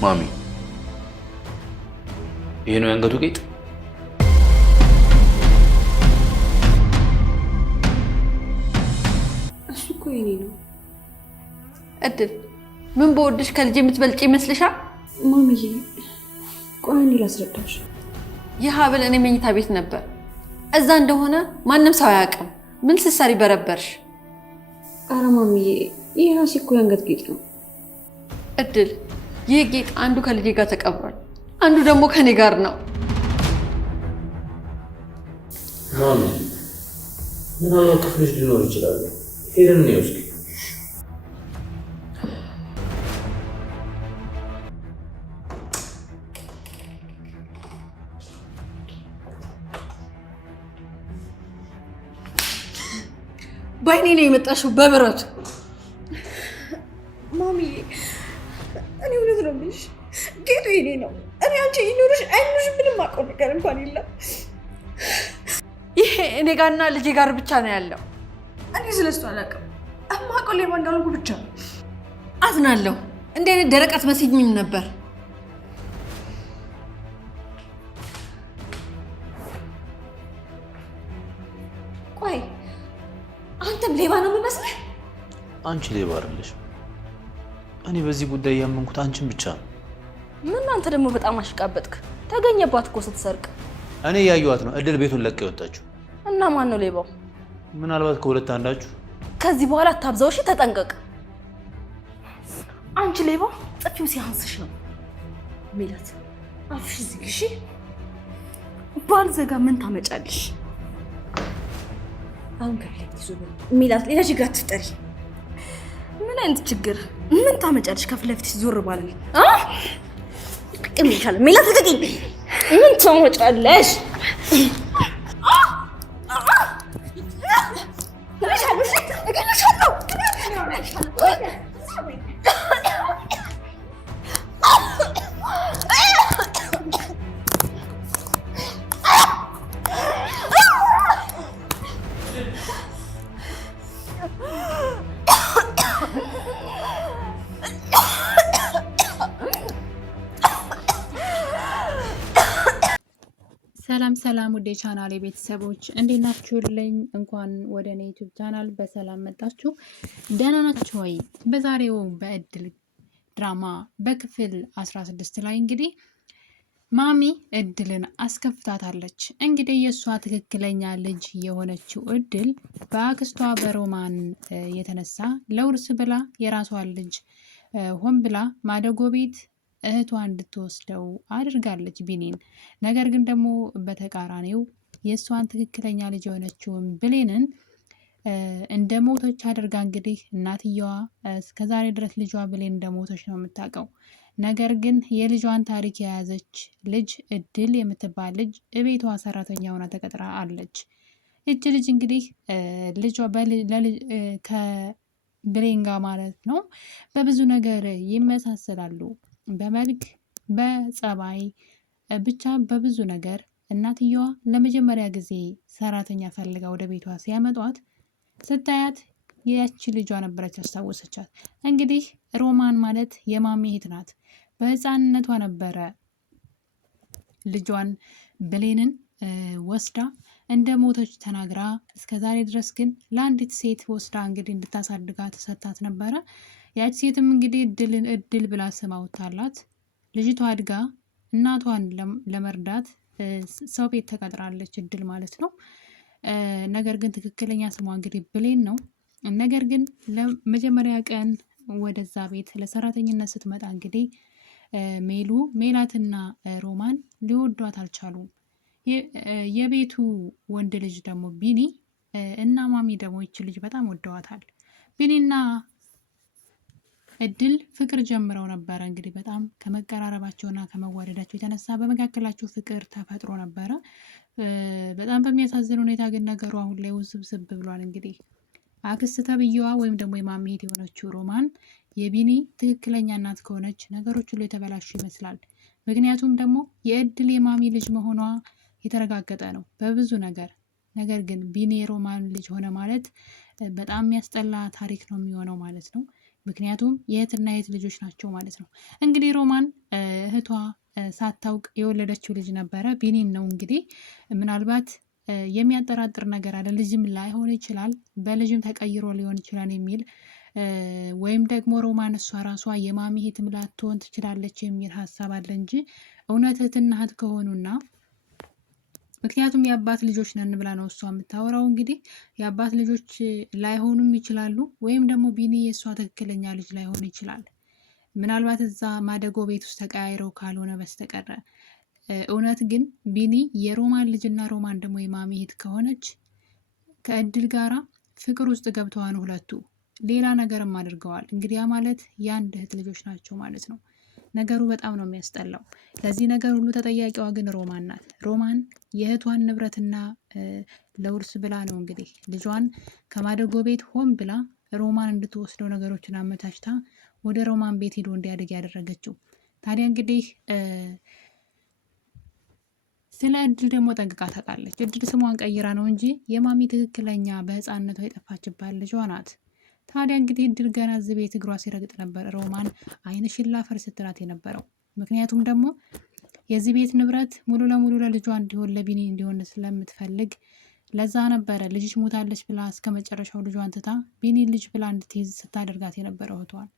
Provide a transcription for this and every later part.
ማሚ ይሄ ነው ያንገቱ ጌጥ? እሱ እኮ የኔ ነው። እድል ምን በወድሽ ከልጅ የምትበልጭ ይመስልሻል? ማሚዬ ቆይ እኔ ላስረዳሽ። ይህ ሀብል እኔ መኝታ ቤት ነበር። እዛ እንደሆነ ማንም ሰው አያውቅም። ምን ስትሰሪ በረበርሽ? አረ ማሚዬ ይህ ራሴ እኮ የአንገት ጌጥ ነው። እድል ይህ ጌጥ አንዱ ከልጄ ጋር ተቀብሯል፣ አንዱ ደግሞ ከኔ ጋር ነው። ማሚ ምናልባት ክፍልሽ ሊኖር ይችላል። ሄደን ነው እስኪ። ባይኔ ነው የመጣሽው በብረቱ። ማሚዬ እኔ እውነት ነው የምልሽ፣ ጌጡ የኔ ነው። እኔ አንቺ ይኖርሽ አይኖርሽ ምንም አውቀው ነገር እንኳን የለም። ይሄ እኔ ጋርና ልጄ ጋር ብቻ ነው ያለው። እኔ ስለሱ አላውቅም። እማውቀው ሌባ እንዳልኩ ብቻ ነው። አዝናለሁ። እንደ አይነት ደረቅ አትመስይኝም ነበር። ቆይ አንተም ሌባ ነው የሚመስልህ? አንቺ ሌባ አይደለሽም። እኔ በዚህ ጉዳይ ያመንኩት አንቺን ብቻ ነው። ምን አንተ ደግሞ በጣም አሽቃበጥክ። ተገኘባት እኮ ስትሰርቅ። እኔ ያዩዋት ነው እድል ቤቱን ለቀ የወጣችው። እና ማን ነው ሌባው? ምናልባት ከሁለት አንዳችሁ። ከዚህ በኋላ አታብዛው እሺ፣ ተጠንቀቅ። አንቺ ሌባ ጥፊው ሲያንስሽ ነው። ሜላት አፍሽ ዝግ እሺ። ባልዘጋ ምን ታመጫለሽ? አሁን ከፊት ይዞ ሜላት ሌላ ችግር አትፍጠሪ። ምን አይነት ችግር? ምን ታመጫለሽ? ከፊት ለፊት ዞር ባለኝ ቅም ይሻላል። ሜላት ተጠቂኝ። ምን ታመጫለሽ? ሰላም ሰላም ወደ ቻናል ቤተሰቦች እንዴት ናችሁልኝ? እንኳን ወደ እኔ ዩቲዩብ ቻናል በሰላም መጣችሁ። ደህና ናችሁ ወይ? በዛሬው በእድል ድራማ በክፍል 16 ላይ እንግዲህ ማሚ እድልን አስከፍታታለች። እንግዲህ የእሷ ትክክለኛ ልጅ የሆነችው እድል በአክስቷ በሮማን የተነሳ ለውርስ ብላ የራሷን ልጅ ሆን ብላ ማደጎ ቤት እህቷ እንድትወስደው አድርጋለች ቢኒን። ነገር ግን ደግሞ በተቃራኒው የእሷን ትክክለኛ ልጅ የሆነችውን ብሌንን እንደ ሞቶች አድርጋ እንግዲህ እናትየዋ እስከዛሬ ድረስ ልጇ ብሌን እንደ ሞቶች ነው የምታውቀው። ነገር ግን የልጇን ታሪክ የያዘች ልጅ እድል የምትባል ልጅ እቤቷ ሰራተኛ ሆና ተቀጥራ አለች። እች ልጅ እንግዲህ ልጇ ከብሌን ጋር ማለት ነው በብዙ ነገር ይመሳሰላሉ። በመልክ በጸባይ ብቻ በብዙ ነገር እናትየዋ ለመጀመሪያ ጊዜ ሰራተኛ ፈልጋ ወደ ቤቷ ሲያመጧት ስታያት ያቺ ልጇ ነበረች አስታወሰቻት። እንግዲህ ሮማን ማለት የማሚ እህት ናት። በህፃንነቷ ነበረ ልጇን ብሌንን ወስዳ እንደ ሞተች ተናግራ እስከዛሬ ድረስ ግን ለአንዲት ሴት ወስዳ እንግዲህ እንድታሳድጋት ሰጥታት ነበረ። ያቺ ሴትም እንግዲህ እድል ብላ ስም አውጥታላት ልጅቷ አድጋ እናቷን ለመርዳት ሰው ቤት ተቀጥራለች እድል ማለት ነው። ነገር ግን ትክክለኛ ስሟ እንግዲህ ብሌን ነው። ነገር ግን ለመጀመሪያ ቀን ወደዛ ቤት ለሰራተኝነት ስትመጣ እንግዲህ ሜላትና ሮማን ሊወዷት አልቻሉም። የቤቱ ወንድ ልጅ ደግሞ ቢኒ እና ማሚ ደግሞ ይች ልጅ በጣም ወደዋታል። ቢኒና እድል ፍቅር ጀምረው ነበረ። እንግዲህ በጣም ከመቀራረባቸውና ከመዋደዳቸው የተነሳ በመካከላቸው ፍቅር ተፈጥሮ ነበረ። በጣም በሚያሳዝን ሁኔታ ግን ነገሩ አሁን ላይ ውስብስብ ብሏል። እንግዲህ አክስት ተብዬዋ ወይም ደግሞ የማሚ እህት የሆነችው ሮማን የቢኒ ትክክለኛ እናት ከሆነች ነገሮች ሁሉ የተበላሹ ይመስላል። ምክንያቱም ደግሞ የእድል የማሚ ልጅ መሆኗ የተረጋገጠ ነው በብዙ ነገር። ነገር ግን ቢኒ የሮማን ልጅ ሆነ ማለት በጣም የሚያስጠላ ታሪክ ነው የሚሆነው ማለት ነው። ምክንያቱም የእህትና የእህት ልጆች ናቸው ማለት ነው። እንግዲህ ሮማን እህቷ ሳታውቅ የወለደችው ልጅ ነበረ። ቢኒን ነው እንግዲህ ምናልባት የሚያጠራጥር ነገር አለ። ልጅም ላይሆን ይችላል፣ በልጅም ተቀይሮ ሊሆን ይችላል የሚል ወይም ደግሞ ሮማን እሷ ራሷ የማሚ እህትም ላትሆን ትችላለች የሚል ሀሳብ አለ እንጂ እውነት እህትና እህት ከሆኑና ምክንያቱም የአባት ልጆች ነን ብላ ነው እሷ የምታወራው። እንግዲህ የአባት ልጆች ላይሆኑም ይችላሉ፣ ወይም ደግሞ ቢኒ የእሷ ትክክለኛ ልጅ ላይሆን ይችላል። ምናልባት እዛ ማደጎ ቤት ውስጥ ተቀያይረው ካልሆነ በስተቀረ እውነት ግን ቢኒ የሮማን ልጅና ሮማን ደግሞ የማሚ እህት ከሆነች ከእድል ጋራ ፍቅር ውስጥ ገብተዋል ሁለቱ። ሌላ ነገርም አድርገዋል። እንግዲህ ያ ማለት የአንድ እህት ልጆች ናቸው ማለት ነው። ነገሩ በጣም ነው የሚያስጠላው። ለዚህ ነገር ሁሉ ተጠያቂዋ ግን ሮማን ናት። ሮማን የእህቷን ንብረትና ለውርስ ብላ ነው እንግዲህ ልጇን ከማደጎ ቤት ሆን ብላ ሮማን እንድትወስደው ነገሮችን አመቻችታ ወደ ሮማን ቤት ሄዶ እንዲያድግ ያደረገችው። ታዲያ እንግዲህ ስለ እድል ደግሞ ጠንቅቃ ታውቃለች። እድል ስሟን ቀይራ ነው እንጂ የማሚ ትክክለኛ በህፃነቷ የጠፋችባት ልጇ ናት። ታዲያ እንግዲህ እድል ገና እዚህ ቤት እግሯ ሲረግጥ ነበር ሮማን ዓይንሽን ላፈር ስትላት የነበረው። ምክንያቱም ደግሞ የዚህ ቤት ንብረት ሙሉ ለሙሉ ለልጇ እንዲሆን ለቢኒ እንዲሆን ስለምትፈልግ ለዛ ነበረ ልጅሽ ሞታለች ብላ እስከ መጨረሻው ልጇን ትታ ቢኒ ልጅ ብላ እንድትይዝ ስታደርጋት የነበረው እህቷን።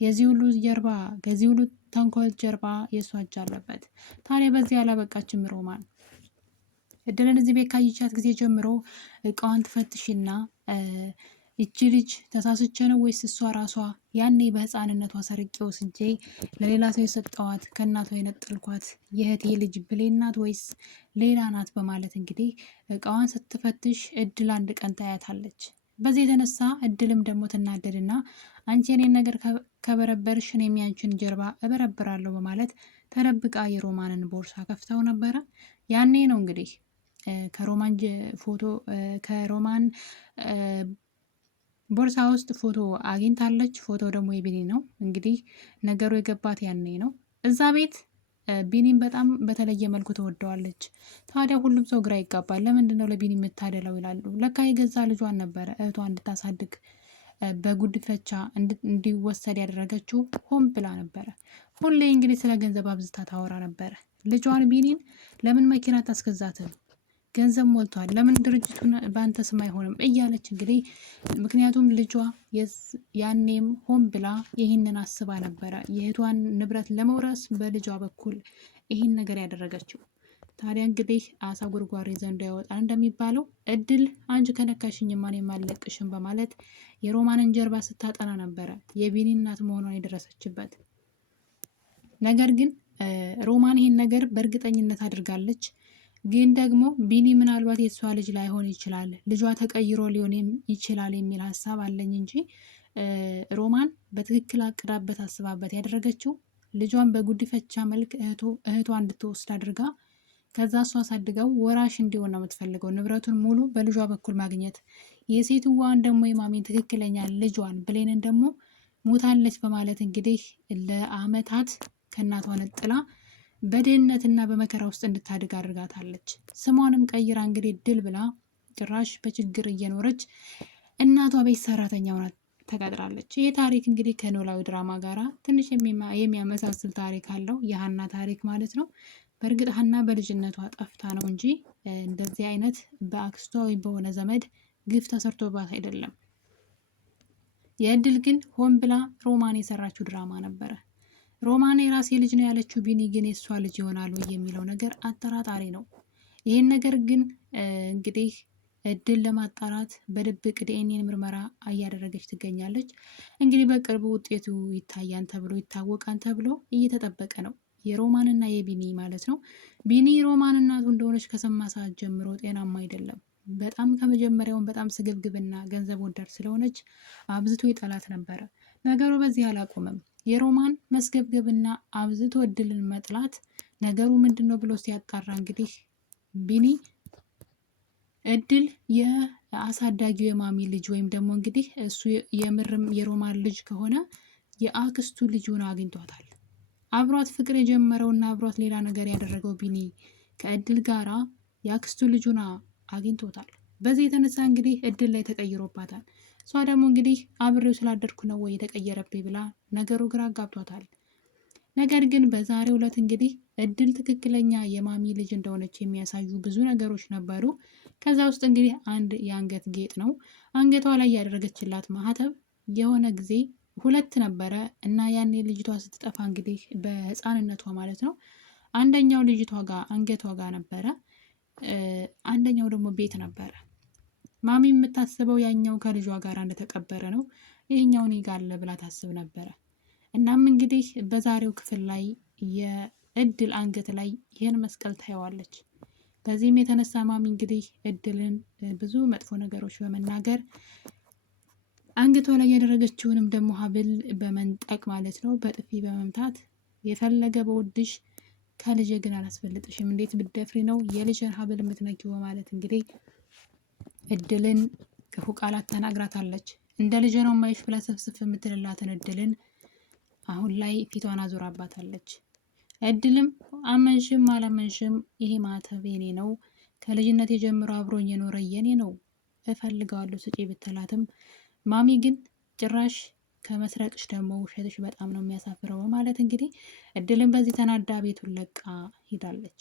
የዚህ ሁሉ ጀርባ ከዚህ ሁሉ ተንኮል ጀርባ የእሷ እጅ አለበት። ታዲያ በዚህ ያላበቃችም ሮማን እድልን እዚህ ቤት ካየቻት ጊዜ ጀምሮ እቃዋን ትፈትሽና እቺ ልጅ ተሳስቼ ነው ወይስ እሷ ራሷ ያኔ በህፃንነቷ ሰርቄ ወስጄ ለሌላ ሰው የሰጠዋት ከእናቷ የነጠልኳት የእህቴ ልጅ ብሌን ናት ወይስ ሌላ ናት በማለት እንግዲህ እቃዋን ስትፈትሽ እድል አንድ ቀን ታያታለች። በዚህ የተነሳ እድልም ደግሞ ትናደድና አንቺ የኔን ነገር ከበረበርሽ እኔም ያንቺን ጀርባ እበረብራለሁ በማለት ተደብቃ የሮማንን ቦርሳ ከፍታው ነበረ። ያኔ ነው እንግዲህ ከሮማን ቦርሳ ውስጥ ፎቶ አግኝታለች። ፎቶ ደግሞ የቢኒ ነው። እንግዲህ ነገሩ የገባት ያኔ ነው። እዛ ቤት ቢኒን በጣም በተለየ መልኩ ተወደዋለች። ታዲያ ሁሉም ሰው ግራ ይጋባል። ለምንድን ነው ለቢኒ የምታደለው ይላሉ። ለካ የገዛ ልጇን ነበረ እህቷ እንድታሳድግ በጉድፈቻ እንዲወሰድ ያደረገችው ሆን ብላ ነበረ። ሁሌ እንግዲህ ስለ ገንዘብ አብዝታ ታወራ ነበረ። ልጇን ቢኒን ለምን መኪና ታስገዛትም? ገንዘብ ሞልቷል፣ ለምን ድርጅቱን በአንተ ስም አይሆንም እያለች እንግዲህ ምክንያቱም ልጇ ያኔም ሆን ብላ ይህንን አስባ ነበረ የእህቷን ንብረት ለመውረስ በልጇ በኩል ይህን ነገር ያደረገችው። ታዲያ እንግዲህ አሳ ጉርጓሪ ዘንዶ ያወጣል እንደሚባለው እድል አንቺ ከነካሽኝ ማን የማለቅሽም በማለት የሮማንን ጀርባ ስታጠና ነበረ የቢኒ እናት መሆኗን የደረሰችበት። ነገር ግን ሮማን ይህን ነገር በእርግጠኝነት አድርጋለች። ግን ደግሞ ቢኒ ምናልባት የእሷ ልጅ ላይሆን ይችላል፣ ልጇ ተቀይሮ ሊሆን ይችላል የሚል ሀሳብ አለኝ እንጂ ሮማን በትክክል አቅዳበት አስባበት ያደረገችው ልጇን በጉዲፈቻ መልክ እህቷ እንድትወስድ አድርጋ ከዛ እሷ አሳድገው ወራሽ እንዲሆን ነው የምትፈልገው። ንብረቱን ሙሉ በልጇ በኩል ማግኘት፣ የሴትዋን ደግሞ የማሚን ትክክለኛ ልጇን ብሌንን ደግሞ ሞታለች በማለት እንግዲህ ለአመታት ከእናቷ ነጥላ በድህነትና በመከራ ውስጥ እንድታድግ አድርጋታለች። ስሟንም ቀይራ እንግዲህ ድል ብላ ጭራሽ በችግር እየኖረች እናቷ ቤት ሰራተኛ ሆና ተቀጥራለች። ይህ ታሪክ እንግዲህ ከኖላዊ ድራማ ጋራ ትንሽ የሚያመሳስል ታሪክ አለው። የሀና ታሪክ ማለት ነው። በእርግጥ ሀና በልጅነቷ ጠፍታ ነው እንጂ እንደዚህ አይነት በአክስቷ ወይም በሆነ ዘመድ ግፍ ተሰርቶባት አይደለም። የእድል ግን ሆን ብላ ሮማን የሰራችው ድራማ ነበረ። ሮማን የራሴ ልጅ ነው ያለችው ቢኒ ግን የእሷ ልጅ ይሆናሉ የሚለው ነገር አጠራጣሪ ነው። ይህን ነገር ግን እንግዲህ እድል ለማጣራት በድብቅ ዲኤንኤ ምርመራ እያደረገች ትገኛለች። እንግዲህ በቅርቡ ውጤቱ ይታወቃል ተብሎ እየተጠበቀ ነው። የሮማንና የቢኒ ማለት ነው። ቢኒ ሮማን እናቱ እንደሆነች ከሰማ ሰዓት ጀምሮ ጤናማ አይደለም። በጣም ከመጀመሪያውን በጣም ስግብግብና ገንዘብ ወዳድ ስለሆነች አብዝቶ ይጠላት ነበረ። ነገሩ በዚህ አላቆመም። የሮማን መስገብገብና አብዝቶ እድልን መጥላት ነገሩ ምንድን ነው ብሎ ሲያጣራ እንግዲህ ቢኒ እድል የአሳዳጊው የማሚ ልጅ ወይም ደግሞ እንግዲህ እሱ የምርም የሮማን ልጅ ከሆነ የአክስቱ ልጅ ሆና አግኝቷታል። አብሯት ፍቅር የጀመረውና አብሯት ሌላ ነገር ያደረገው ቢኒ ከእድል ጋራ የአክስቱ ልጅ ሆና አግኝቶታል። በዚህ የተነሳ እንግዲህ እድል ላይ ተቀይሮባታል። እሷ ደግሞ እንግዲህ አብሬው ስላደርኩ ነው ወይ የተቀየረብኝ ብላ ነገሩ ግራ አጋብቷታል። ነገር ግን በዛሬው ዕለት እንግዲህ እድል ትክክለኛ የማሚ ልጅ እንደሆነች የሚያሳዩ ብዙ ነገሮች ነበሩ። ከዛ ውስጥ እንግዲህ አንድ የአንገት ጌጥ ነው። አንገቷ ላይ ያደረገችላት ማህተብ የሆነ ጊዜ 2 ነበረ እና ያኔ ልጅቷ ስትጠፋ እንግዲህ በህፃንነቷ ማለት ነው አንደኛው ልጅቷ ጋር አንገቷ ጋር ነበረ፣ አንደኛው ደግሞ ቤት ነበረ። ማሚ የምታስበው ያኛው ከልጇ ጋር እንደተቀበረ ነው፣ ይሄኛው እኔ ጋር አለ ብላ ታስብ ነበረ። እናም እንግዲህ በዛሬው ክፍል ላይ የእድል አንገት ላይ ይህን መስቀል ታየዋለች። በዚህም የተነሳ ማሚ እንግዲህ እድልን ብዙ መጥፎ ነገሮች በመናገር አንገቷ ላይ ያደረገችውንም ደግሞ ሀብል በመንጠቅ ማለት ነው በጥፊ በመምታት የፈለገ በውድሽ ከልጅ ግን አላስፈልጥሽም፣ እንዴት ብትደፍሪ ነው የልጅን ሀብል የምትነኪው በማለት እንግዲህ እድልን ክፉ ቃላት ተናግራታለች። እንደ ልጅ ነው ማይሽ ብላ ሰፍስፍ የምትልላትን እድልን አሁን ላይ ፊቷን አዞራባታለች። እድልም አመንሽም አላመንሽም ይሄ ማተብ የኔ ነው፣ ከልጅነት የጀምሮ አብሮኝ የኖረ የኔ ነው፣ እፈልገዋለሁ ስጪ ብትላትም ማሚ ግን ጭራሽ ከመስረቅሽ ደግሞ ውሸትሽ በጣም ነው የሚያሳፍረው ማለት እንግዲህ እድልን በዚህ ተናዳ ቤቱን ለቃ ሂዳለች።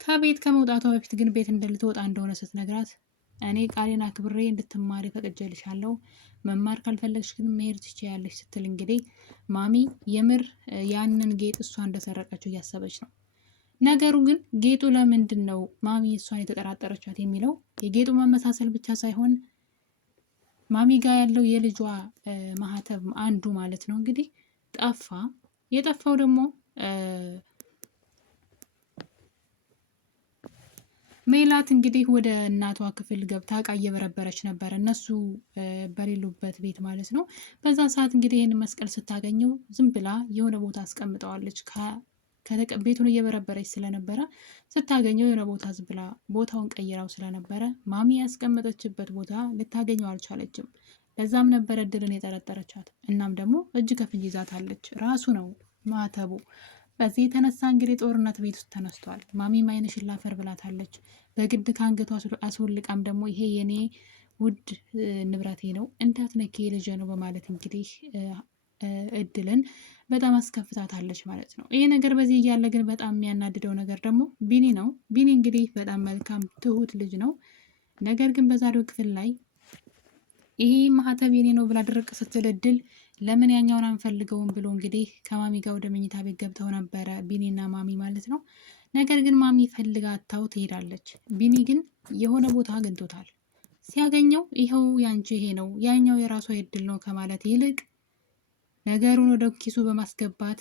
ከቤት ከመውጣቷ በፊት ግን ቤት ልትወጣ እንደሆነ ስትነግራት እኔ ቃሌን አክብሬ እንድትማሪ ፈቅጄልሻለሁ፣ መማር ካልፈለግሽ ግን መሄድ ትችያለሽ ስትል እንግዲህ ማሚ የምር ያንን ጌጥ እሷ እንደሰረቀችው እያሰበች ነው። ነገሩ ግን ጌጡ ለምንድን ነው ማሚ እሷን የተጠራጠረቻት የሚለው የጌጡ መመሳሰል ብቻ ሳይሆን ማሚ ጋር ያለው የልጇ ማህተብ አንዱ ማለት ነው እንግዲህ ጠፋ። የጠፋው ደግሞ ሜላት እንግዲህ ወደ እናቷ ክፍል ገብታ እቃ እየበረበረች ነበር፣ እነሱ በሌሉበት ቤት ማለት ነው። በዛ ሰዓት እንግዲህ ይህን መስቀል ስታገኘው ዝም ብላ የሆነ ቦታ አስቀምጠዋለች። ቤቱን እየበረበረች ስለነበረ ስታገኘው የሆነ ቦታ ዝም ብላ ቦታውን ቀይራው ስለነበረ ማሚ ያስቀመጠችበት ቦታ ልታገኘው አልቻለችም። ለዛም ነበረ እድልን የጠረጠረቻት። እናም ደግሞ እጅ ከፍንጅ ይዛታለች፣ ራሱ ነው ማተቡ። በዚህ የተነሳ እንግዲህ ጦርነት ቤት ውስጥ ተነስቷል። ማሚም ዓይንሽን ላፈር ብላታለች። በግድ ከአንገቷ አስወልቃም ደግሞ ይሄ የኔ ውድ ንብረቴ ነው እንዳትነኪ ልጄ ነው በማለት እንግዲህ እድልን በጣም አስከፍታታለች ማለት ነው። ይሄ ነገር በዚህ እያለ ግን በጣም የሚያናድደው ነገር ደግሞ ቢኒ ነው። ቢኒ እንግዲህ በጣም መልካም ትሁት ልጅ ነው። ነገር ግን በዛሬው ክፍል ላይ ይሄ ማህተብ የኔ ነው ብላ ድርቅ ስትል እድል ለምን ያኛውን አንፈልገውም ብሎ እንግዲህ ከማሚ ጋር ወደ መኝታ ቤት ገብተው ነበረ ቢኒና ማሚ ማለት ነው። ነገር ግን ማሚ ፈልጋ አታው ትሄዳለች። ቢኒ ግን የሆነ ቦታ አግኝቶታል። ሲያገኘው ይኸው ያንቺ ይሄ ነው ያኛው የራሷ እድል ነው ከማለት ይልቅ ነገሩን ወደ ኪሱ በማስገባት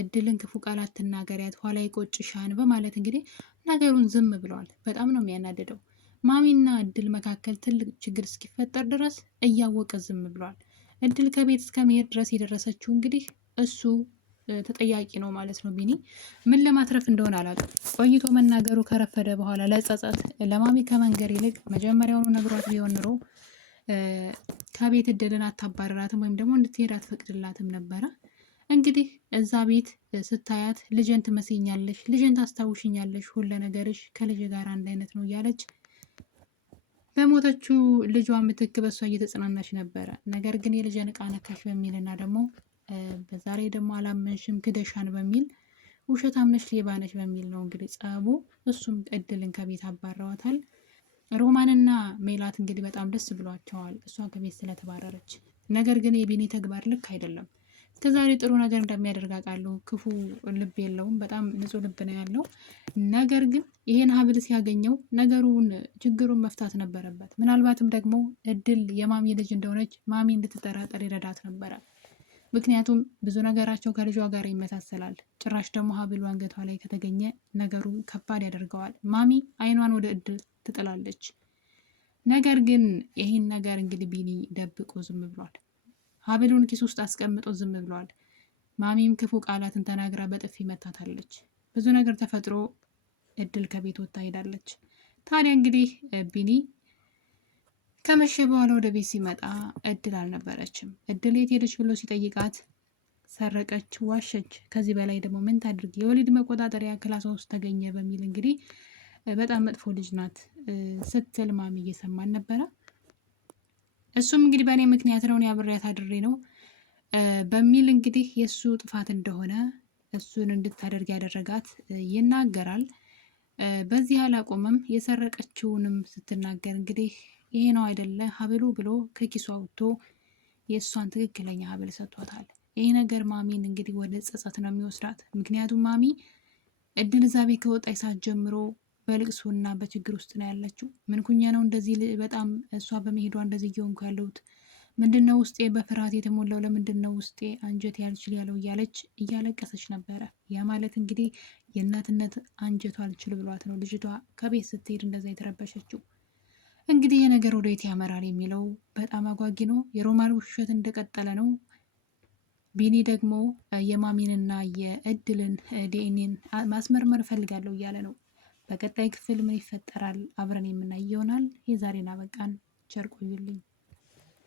እድልን ክፉ ቃላት ትናገሪያት ኋላ ይቆጭሻን በማለት እንግዲህ ነገሩን ዝም ብለዋል። በጣም ነው የሚያናድደው። ማሚና እድል መካከል ትልቅ ችግር እስኪፈጠር ድረስ እያወቀ ዝም ብለዋል። እድል ከቤት እስከ መሄድ ድረስ የደረሰችው እንግዲህ እሱ ተጠያቂ ነው ማለት ነው። ቢኒ ምን ለማትረፍ እንደሆነ አላውቅም። ቆይቶ መናገሩ ከረፈደ በኋላ ለጸጸት ለማሚ ከመንገር ይልቅ መጀመሪያውኑ ነግሯት ቢሆን ኑሮ ከቤት እድልን አታባረራትም ወይም ደግሞ እንድትሄድ አትፈቅድላትም ነበረ። እንግዲህ እዛ ቤት ስታያት ልጅን ትመስኛለሽ፣ ልጅን ታስታውሽኛለሽ፣ ሁለ ነገርሽ ከልጅ ጋር አንድ አይነት ነው እያለች በሞተችው ልጇ ምትክ በሷ እየተጽናናች ነበረ። ነገር ግን የልጅን ዕቃ ነካሽ በሚልና ደግሞ በዛሬ ደግሞ አላመንሽም ክደሻን በሚል ውሸታም ነሽ ሌባ ነሽ በሚል ነው እንግዲህ ጸቡ። እሱም እድልን ከቤት አባረዋታል። ሮማንና ሜላት እንግዲህ በጣም ደስ ብሏቸዋል እሷ ከቤት ስለተባረረች። ነገር ግን የቢኒ ተግባር ልክ አይደለም። እስከዛሬ ጥሩ ነገር እንደሚያደርግ አውቃለሁ። ክፉ ልብ የለውም፣ በጣም ንጹሕ ልብ ነው ያለው። ነገር ግን ይሄን ሀብል ሲያገኘው ችግሩን መፍታት ነበረበት። ምናልባትም ደግሞ እድል የማሚ ልጅ እንደሆነች ማሚ እንድትጠራጠር ይረዳት ነበረ። ምክንያቱም ብዙ ነገራቸው ከልጇ ጋር ይመሳሰላል። ጭራሽ ደግሞ ሀብሉ አንገቷ ላይ ከተገኘ ነገሩ ከባድ ያደርገዋል። ማሚ አይኗን ወደ እድል ትጥላለች። ነገር ግን ይህን ነገር እንግዲህ ቢኒ ደብቆ ዝም ብሏል። ሀብሉን ኪስ ውስጥ አስቀምጦ ዝም ብሏል። ማሚም ክፉ ቃላትን ተናግራ በጥፊ መታታለች። ብዙ ነገር ተፈጥሮ እድል ከቤት ወጥታ ሄዳለች። ታዲያ እንግዲህ ቢኒ ከመሸ በኋላ ወደ ቤት ሲመጣ እድል አልነበረችም። እድል የት ሄደች ብሎ ሲጠይቃት ሰረቀች፣ ዋሸች፣ ከዚህ በላይ ደግሞ ምን ታድርግ የወሊድ መቆጣጠሪያ ክላሷ ውስጥ ተገኘ በሚል እንግዲህ በጣም መጥፎ ልጅ ናት ስትል ማሚ እየሰማን ነበረ። እሱም እንግዲህ በእኔ ምክንያት ነው አብሬያት አድሬ ነው በሚል እንግዲህ የእሱ ጥፋት እንደሆነ እሱን እንድታደርግ ያደረጋት ይናገራል። በዚህ አላቆመም። የሰረቀችውንም ስትናገር እንግዲህ ይሄ ነው አይደለ ሀብሉ ብሎ ከኪሷ አውጥቶ የእሷን ትክክለኛ ሀብል ሰጥቷታል። ይህ ነገር ማሚን እንግዲህ ወደ ጸጸት ነው የሚወስዳት። ምክንያቱም ማሚ እድል እዛ ቤት ከወጣች ሰዓት ጀምሮ በልቅሶና በችግር ውስጥ ነው ያለችው። ምንኩኛ ነው እንደዚህ በጣም እሷ በመሄዷ እንደዚህ እየሆንኩ ያለሁት ምንድነው? ውስጤ በፍርሃት የተሞላው ለምንድነው ውስጤ አንጀት ያልችል ያለው እያለች እያለቀሰች ነበረ። ያ ማለት እንግዲህ የእናትነት አንጀቷ አልችል ብሏት ነው ልጅቷ ከቤት ስትሄድ እንደዛ የተረበሸችው። እንግዲህ የነገር ወዴት ያመራል የሚለው በጣም አጓጊ ነው። የሮማን ውሸት እንደቀጠለ ነው። ቢኒ ደግሞ የማሚንና የእድልን ዲኤንኤን ማስመርመር እፈልጋለሁ እያለ ነው። በቀጣይ ክፍል ምን ይፈጠራል አብረን የምናይ ይሆናል። የዛሬን አበቃን። ቸር ቆዩልኝ።